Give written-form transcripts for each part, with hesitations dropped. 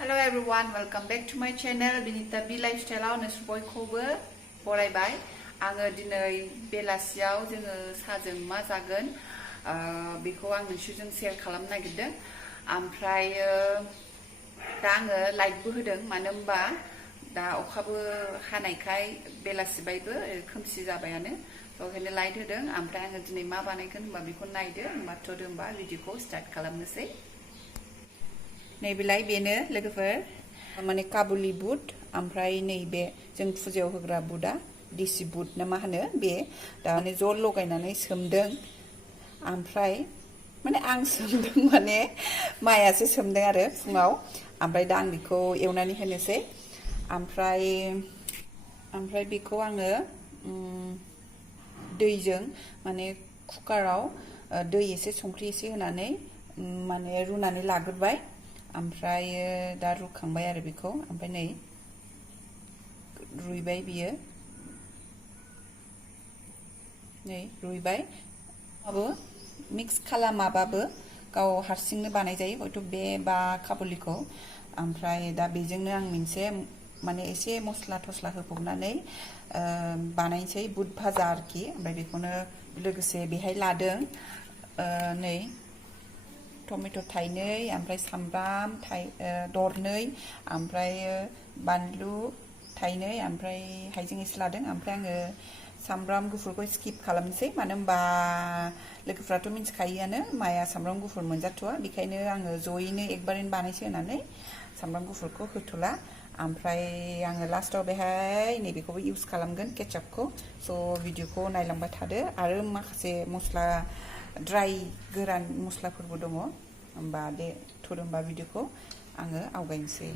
Hello everyone, welcome back to my channel Binita B Lifestyle. बयखौबो बरायबाय आङो दिनै बेलासियाव जोङो साजों मा जागोन बेखौ आं नोंसोरजों शेयार खालामनो नागिरदों। ओमफ्राय दा आङो लाइटबो होदों मानो होनबा दा अखाबो हानायखाय बेलासिबायबो खोमसि जाबायानो ओंखायनो लाइट होदों। ओमफ्राय आङो दिनै मा बानायगोन होनबा बेखौ नायदो होनबाथ' होनबा भिडिअखौ स्टार्ट खालामनोसै। नैबेलाय बेनो लोगोफोर माने काबुलि बुट ओमफ्राय नैबे जों फुजायाव होग्रा बुटआ देसि बुट ना मा होनो बे दा माने ज' लगायनानै सोमदों। ओमफ्राय माने आं सोमदों माने मायासो सोमदों आरो फुङाव। ओमफ्राय दा आं बेखौ एवनानै होनोसै। ओमफ्राय बेखौ आङो दैजों माने कुकाराव दै एसे संख्रि एसे होनानै माने रुनानै लाग्रोबाय। ओमफ्राय दा रुखांबाय आरो बेखौ ओमफ्राय नै रुइबाय बियो नै रुइबाय आबो मिक्स खालामाबाबो गाव हारसिंनो बानाय जायो हयथ' बे बा काबुलिखौ। ओमफ्राय दा बेजोंनो आं मोनसे माने एसे मस्ला थस्ला होफबनानै बानायनोसै बुट भाजा आरोखि। ओमफ्राय बेखौनो लोगोसे बेहाय लादों नै टमेट' थाइनै ओमफ्राय सामब्राम दरनै ओमफ्राय बानलु थाइनै ओमफ्राय हाइजें एसे लादों। ओमफ्राय आङो सामब्राम गुफुरखौ स्किप खालामनोसै मानो होनबा लोगोफ्राथ' मिन्थिखायोआनो माया सामब्राम गुफुर मोनजाथ'वा, बेखायनो आङो जयैनो एकबारैनो बानायसै होननानै सामब्राम गुफुरखौ होथ'ला। ओमफ्राय आङो लास्टाव बेहाय नैबेखौबो इउस खालामगोन केचापखौ। स' भिडिअखौ नायलांबाय थादो आरो माखासे मस्ला ड्राइ गोरान मस्लाफोरबो दङ। होमबा दे थुदोंबा भिडिअखौ आङो आवगायनोसै।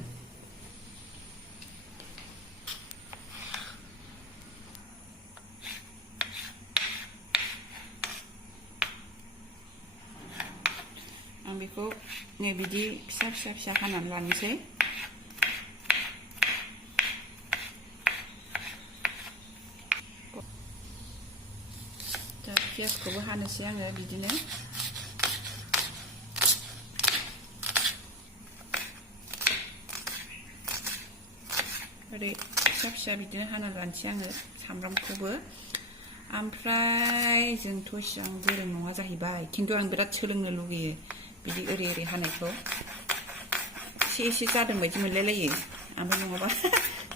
आं बेखौ नै बिदि फिसा फिसा फिसा हानानै लानोसै। दा पियासखौबो हानोसै आङो बिदिनो ओरै फिसा फिसा बिदिनो हाना लानोसै आङो सामब्रामखौबो। ओमफ्राय जोंथ' इसिबां गोरों नङा जाहैबाय, खिन्थु आं बिराद सोलोंनो लुगैयो बिदि ओरै हानायखौ। एसे एसे जादों बायदि मोनलायलायो ओमफ्राय नङाबा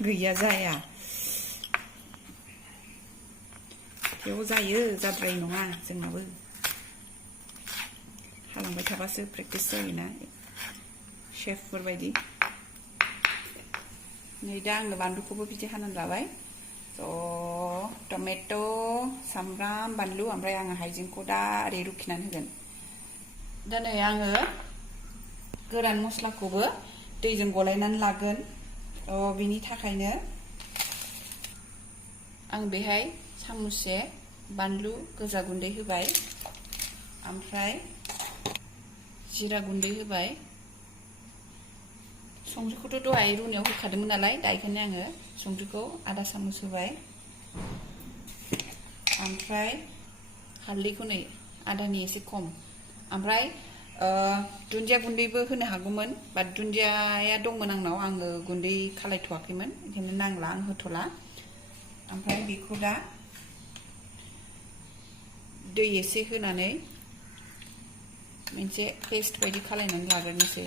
गैया जाया। थेवबो जायो, जाद्राय नङा जोंनाबो। हालांबाय थाबासो प्रेक्टिस जायोना शेफफोर बायदि। नै दा आङो बानलुखौबो बिदि हानानै लाबाय। टमेट' सामब्राम बानलु ओमफ्राय आङो हाइजेंखौ दा ओरै रुखिनानै होगोन। दा नै आङो गोरान मस्लाखौबो दैजों गलायनानै लागोन। बिनि थाखायनो आं बेहाय सामुससे बानलु गोजा गुन्दै होबाय। ओमफ्राय जिरा गुन्दै होबाय। संख्रिखौथ' दहाय रुनायाव होखादोंमोन नालाय दा बेखायनो आङो संख्रिखौ आधा सामुस होबाय। ओमफ्राय हालदैखौ नै आधानि एसे खम। ओमफ्राय दुन्दिया गुन्दैबो होनो हागौमोन, बाट दुन्दियाया दंमोन आंनाव, आङो गुन्दै खालायथ'वाखैमोन ओंखायनो नांला, आं होथ'ला। ओमफ्राय बेखौ दा दै एसे होनानै मोनसे पेस्ट बायदि खालायनानै लाग्रोनोसै।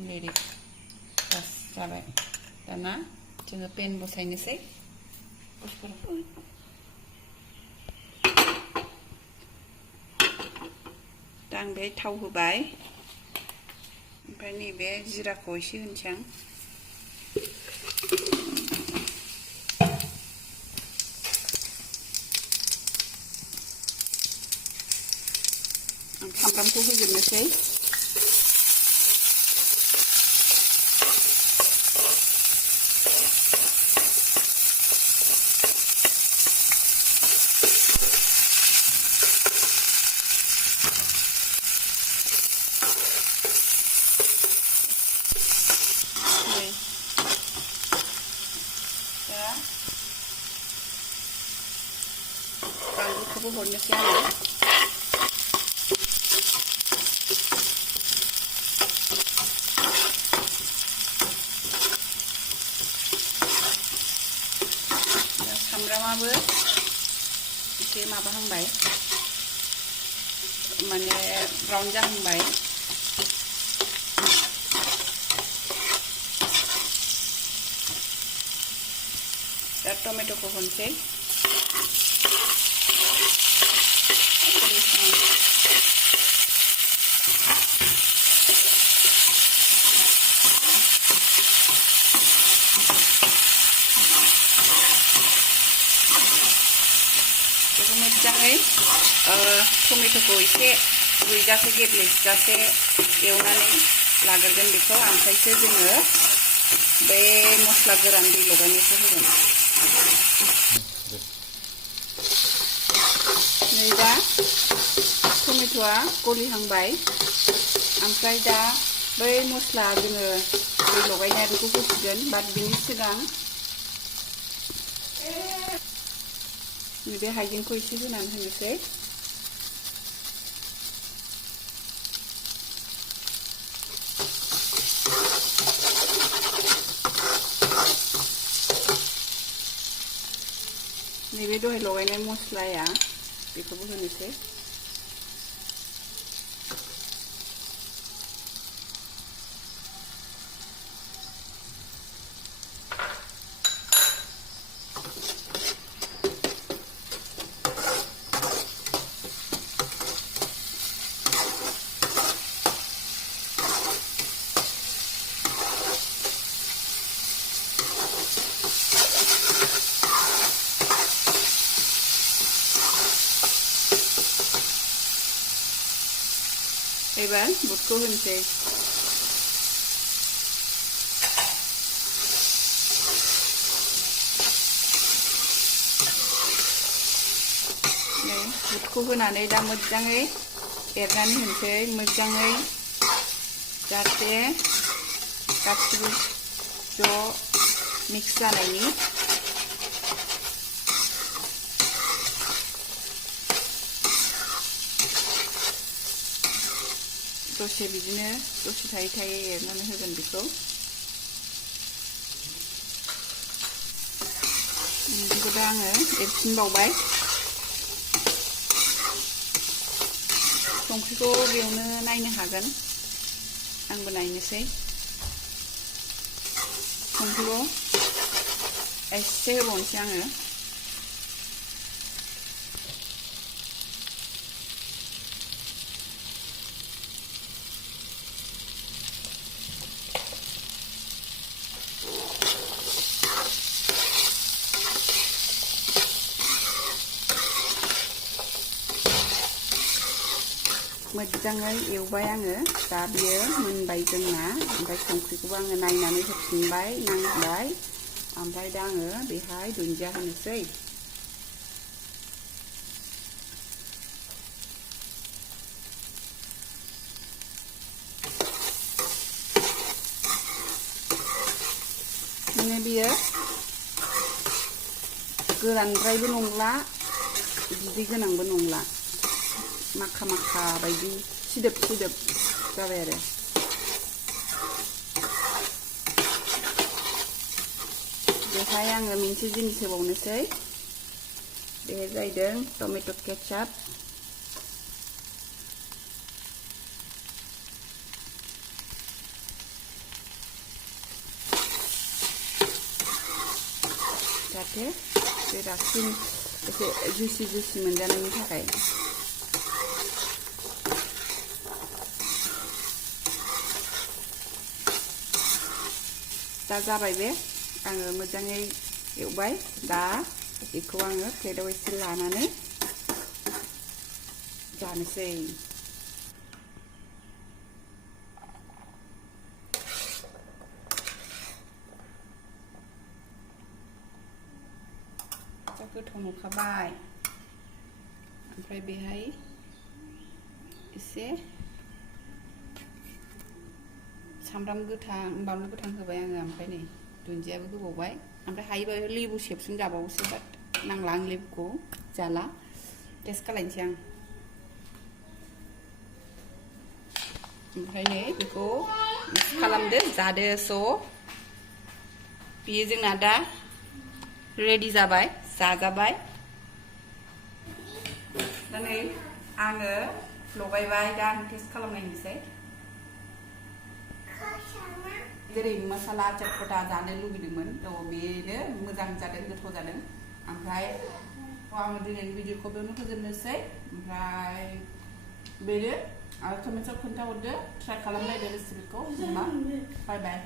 रेडि बास जाबाय। दाना जोङो पेन बसायनोसै। दा आं बेहाय थाव होबाय। ओमफ्राय नैबे जिराखौ एसे होनोसै आं। सामब्रामखौ होजोबनोसै। बानलुखौबो हरनोसै आङो सामब्रामाबो एसे माबाहांबाय माने ब्राउन जाहांबाय दा टमेट'खौ होनोसै बेखौ मोजाङै टमेट'खौ एसे रुइजासे गेब्लेजासे एवनानै लाग्रोगोन बेखौ ओमफ्रायसो जोङो बे मस्ला गोरान दै लगायनायखौ होगोन नै दा टमेट'आ गलिहांबाय ओमफ्राय दा बै मस्ला जोङो दै लगायनाया बेखौ होसिगोन बाट बिनि सिगां बे हाइजेंखौ एसे होनानै होनोसै नैबे दहाय लगायनाय मस्लाया बेखौबो होनोसै एबार बुटखौ होनोसै बुटखौ होनानै दा मोजाङै एरनानै होनोसै मोजाङै जाहाथे गासिबो ज' मिक्स जानायनि दसे बिदिनो दसे थायै थायै एरनानै होगोन बेखौ बेखौ दा आङो एरफिनबावबाय संख्रिखौ बेयावनो नायनो हागोन आंबो नायनोसै संख्रिखौ एसे होबावनोसै आङो मोजाङै एवबाय आङो दा बियो मोनबाय जोंना ओमफ्राय संख्रिखौबो आङो नायनानै होफिनबाय नांबाय ओमफ्राय दा आङो बेहाय दुन्दिया होनोसै माने बियो गोरानद्रायबो नंला बिदै गोनांबो नंला माखा माखा बायदि सिदोब सिदोब जाबाय आरो बेहाय आङो मोनसे जिनिस होबावनोसै बे जाहैदों टमेट' केचाप जाहाथे बे रासिन एसे जुसि जुसि मोनजानायनि थाखाय दा जाबाय बे आङो मोजाङै एवबाय दा बेखौ आङो प्लेटाव एसे लानानै जानोसै जा गोथाव नुखाबाय ओमफ्राय बेहाय एसे सामब्राम गोथां बानलु गोथां होबाय आङो ओमफ्राय नै दुन्दियाबो होबावबाय ओमफ्राय हायोबा लेबु सेबसन जाबावोसो बाट नांला आं लेबुखौ जाला टेस्ट खालायनोसै आं ओमफ्राय नै बेखौ मिक्स खालामदो जादो स' बेयो जोंना दा रेडि जाबाय जाजाबाय दा नै आङो लगायबाय दा आं टेस्ट खालामनायनोसै जेरै मसाला चटपटा जानो लुगैदोंमोन थ' बेनो मोजां जादों गोथाव जादों ओमफ्राय आङो दिनैनि भिडिअखौ बेयावनो फोजोबनोसै ओमफ्राय बेनो आरो कमेन्टआव खोन्थाहरदो ट्राइ खालामनायदो रेसिपिखौ बाय बाय